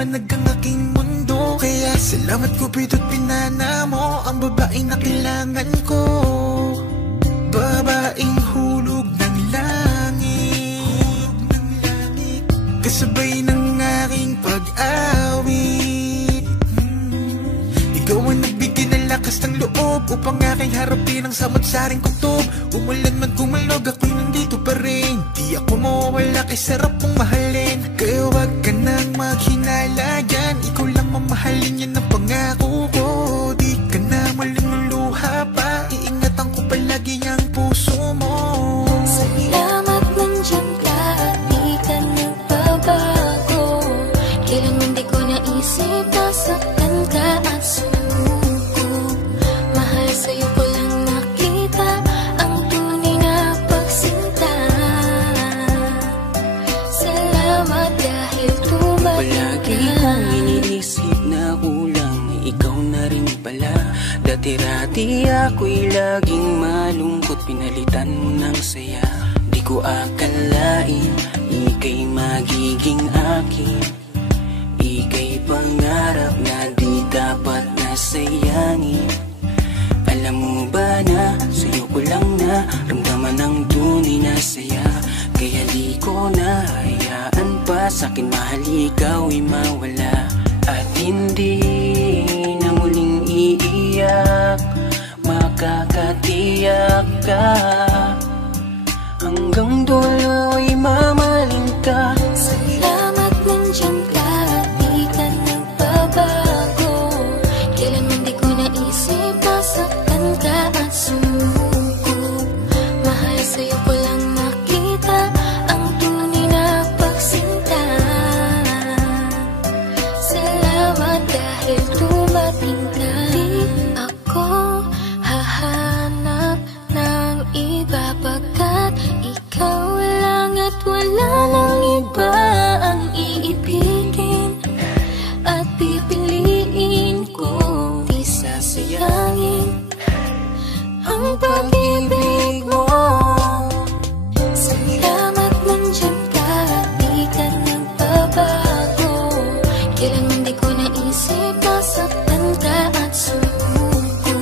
maliwanag ang aking mundo. Kaya salamat Cupido't pinana mo ang babaeng na kailangan ko. Babaeng hulog ng langit, kasabay ng aking pag-awit. Ikaw ang nagbigay ng lakas ng loob upang aking harapin ang samot-saring kutob. Umulan man kumalog, ako'y nandito pa rin. Di ako mawawala kay sarap mong mahalin. Kaya wag ka nang maghinala dyan, ikaw lang mamahalin, yan ang pangako ko. Di ka na malululuha pa, iingatan ko palagi ang puso mo. Salamat nandiyan ka at di ka nagbabago. Kailanman di ko naisip na saktan ka at sumuko. Mahal sa'yo ko lang nakita ang tunay na pagsinta. Salamat dahil tumating ka. Palagi kong iniisip na kulang, ikaw na rin pala. Dati-rati ako'y laging malungkot, pinalitan mo ng saya. Di ko akalain, ika'y magiging akin. Ika'y pangarap na di dapat nasayangin. Alam mo ba na sa'yo ko lang na ramdaman ang tunay na saya. Kaya di ko na hayaan pa sa'kin mahal ikaw'y mawala. At hindi na muling iiyak, makakatiyak ka. Hanggang dulo'y mamahalin ka. Salamat nandiyan ka at di ka nagbabago. Kailanman di ko naisip na saktan ka at sumuko. Mahal sa'yo ko lang nakita ang tunay na pagsinta. Salamat dahil dumating ka. Di ako hahanap ng iba pagkat ikaw lang at wala nang iba ang iibigin at pipiliin ko. Di sasayangin ang pag-ibig mo. Salamat nandiyan ka at di ka nagbabago. Kailanman di ko naisip na saktan ka at sumuko.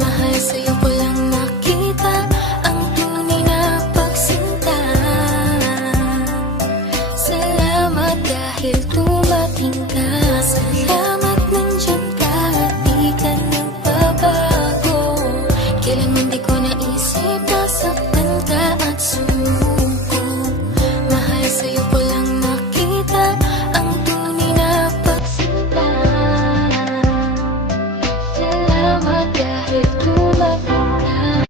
Mahal sa'yo ko lang nakita ang tunay na pagsinta. Salamat dahil dumating ka. Salamat nandiyan ka at di ka nagbabago. Kailanman di ko naisip na saktan ka at sumuko. Mahal sa'yo ko lang nakita ang tunay na pagsinta. Salamat dahil dumating ka.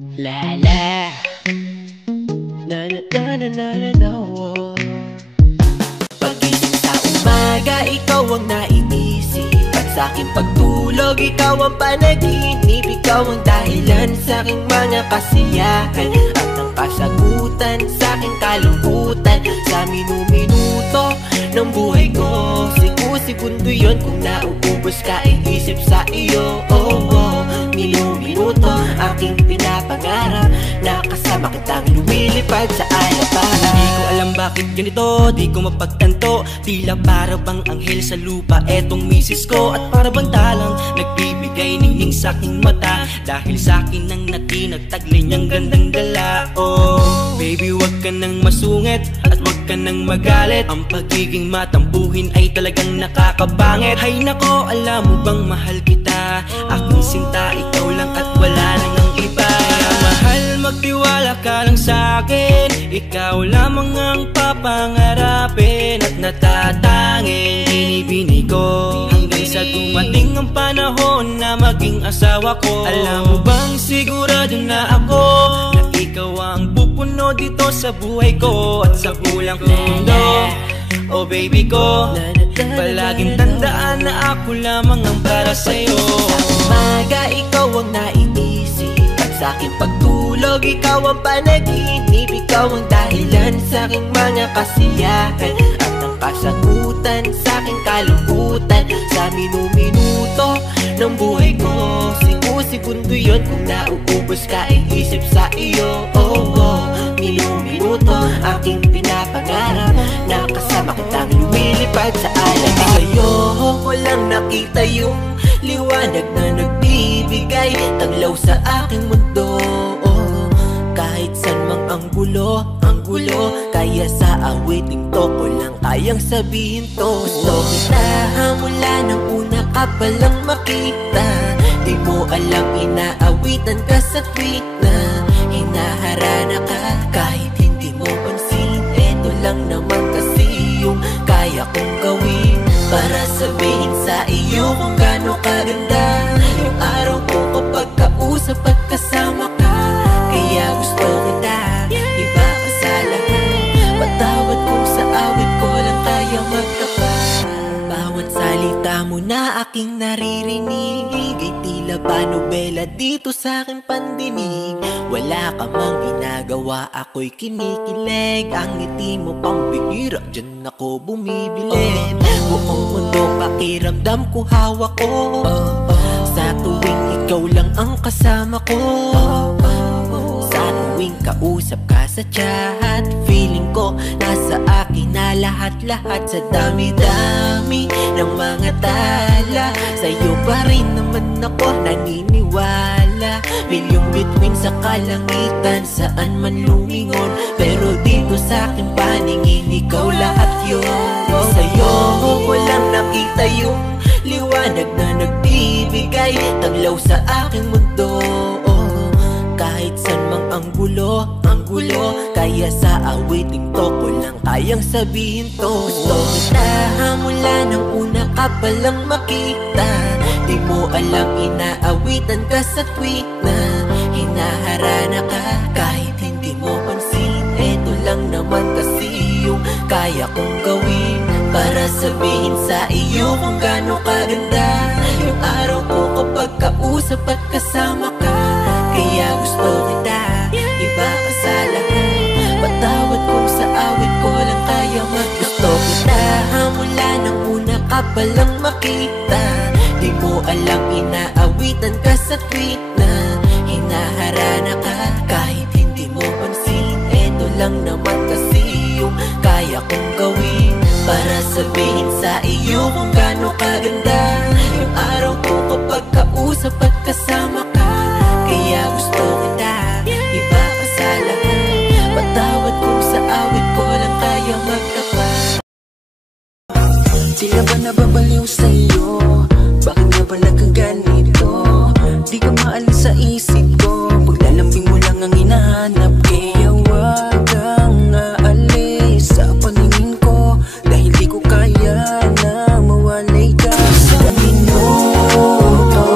La la na na na na na na na. Pagising sa umaga, ikaw ang naiisip, at sa aking pagtulog, ikaw ang panaginip. Ikaw ang dahilan sa aking mga kasiyahan, at ang kasagutan sa aking kalungkutan. Sa minuto ng buhay ko, segundo yun kung nauubos ka, iisip sa iyo. Minuto aking pinapangarap na kasama kitang lumilipad sa alaparan. Di ko alam bakit ganito, di ko mapagtanto. Tila para bang anghel sa lupa etong misis ko, at para bang talang nagbibigay ningning sa aking mata, dahil sa akin ang natinagtaglay niyang gandang dala. Oh baby, wag ka nang masungit at wag ka nang magalit. Ang pagiging matampuhin ay talagang nakakabangit. Hay nako, alam mo bang mahal kita, aking sinta, ikaw lang at wala nang ang iba. Kaya mahal, magtiwala ka lang sa'kin, ikaw lamang ang papangarapin at natatanging binibini ko, hanggang sa dumating ang panahon na maging asawa ko. Alam mo bang sigurado na ako na ikaw ang pupuno dito sa buhay ko at sa bulang mundo. Oh baby ko, palaging tandaan na ako lamang ang para sa'yo. Sa umaga, ikaw ang naiisip, at sa aking pagtulog, ikaw ang panaginip. Ikaw ang dahilan sa aking mga kasiyahan, at ang kasagutan sa aking kalungkutan. Sa minuto ng buhay ko, segundo yun kung nauubos ka, iisip sa iyo. Minuto aking pinapangarap na kasama kitang lumilipad sa alaparan. Sa'yo ko lang nakita yung liwanag na nagbibigay taglaw sa aking mundo. Kahit saan mang ang gulo, kaya sa awiting to ko lang kayang sabihin to. Gusto kita mula nang una ka palang makita. Di mo alam, inaawitan ka sa tweet na hinaharana ka. Kahit hindi mo pansin, eto lang naman kasi yung kaya kong gawin para sabihin sa iyo kung gaano kaganda yung araw ko kapag kausap at kasama ka. Kaya gusto kita, iba ka sa lahat. Patawad kung sa awit ko lang tayo magkapat. Bawat salita mo na aking naririnig ay tila ba nobela dito sa aking pandinig. Wala ka mang ginagawa, ako'y kinikilig. Ang ngiti mo pang bihira, dyan ako bumibili. Buong mundo pakiramdam ko, hawak ko. Sa tuwing ikaw lang ang kasama ko. Sa tuwing kausap ka sa chat, feeling ko nasa akin na lahat-lahat. Sa dami-dami ng mga tala, sa'yo pa rin naman ako naniniwala. Milyong bituin sa kalangitan, saan man lumingon, pero dito sa aking paningin, ikaw lahat yun. Sa'yo ko lang nakita yung liwanag na nagbibigay taglaw sa aking mundo. Kahit saan mang ang gulo, kaya sa awiting to ko lang kayang sabihin to. Gusto kita mula nang una ka palang makita. Di mo alam, inaawitan ka sa tweet na hinaharana ka. Kahit hindi mo pansin, eto lang naman kasi yung kaya kong gawin para sabihin sa iyo kung gaano kaganda yung araw ko kapag kausap at kasama ka. Kaya gusto kita, iba ka sa lahat. Patawad kung sa awit ko lang kaya maggusto kita mula nang una ka palang makita. Di mo alam, inaawitan ka sa tweet na hinaharana ka. Kahit hindi mo pansin, eto lang naman kasi yung kaya kong gawin para sabihin sa iyo kung gaano kaganda yung araw ko kapag kausap at kasama ka. Kaya gusto kita, iba ka sa lahat. Patawad kung sa awit ko lang kaya magtapat. Sila ba nababaliw sa'yo? Bakit nga ba nagkaganito? Di ka maalis sa isip ko, paglalambing mo lang ang hinahanap. Kaya wag kang aalis sa paningin ko, dahil di ko kaya na mawalay ka. Sa minuto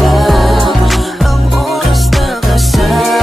lang ang oras na kasama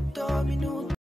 minuto, minuto